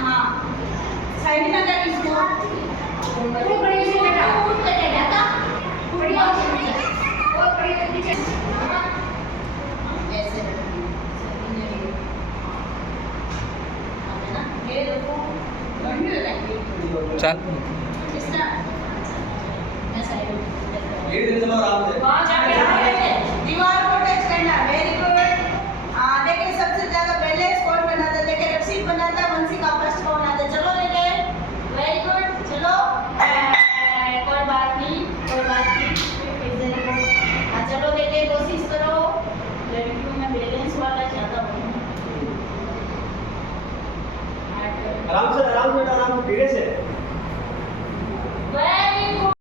हाँ साइड में लगा इसको वो बड़ी सी बेटा कूद के जाता बढ़िया और बढ़िया नीचे ऐसे ना ये देखो बढ़िया लगी चल इसका मैं साइड ये दिन चलो आराम से वहां जाके दीवार को टच करना वेरी गुड देखिए सबसे ज्यादा पहले स्कोर बनाता देखिए रक्षित बनाता वंशी का फर्स्ट कौन आता चलो लेके वेरी गुड चलो कोई बात नहीं चलो देखिए कोशिश करो लड़कियों में बैलेंस वाला ज्यादा हो आराम से बेटा आराम से धीरे से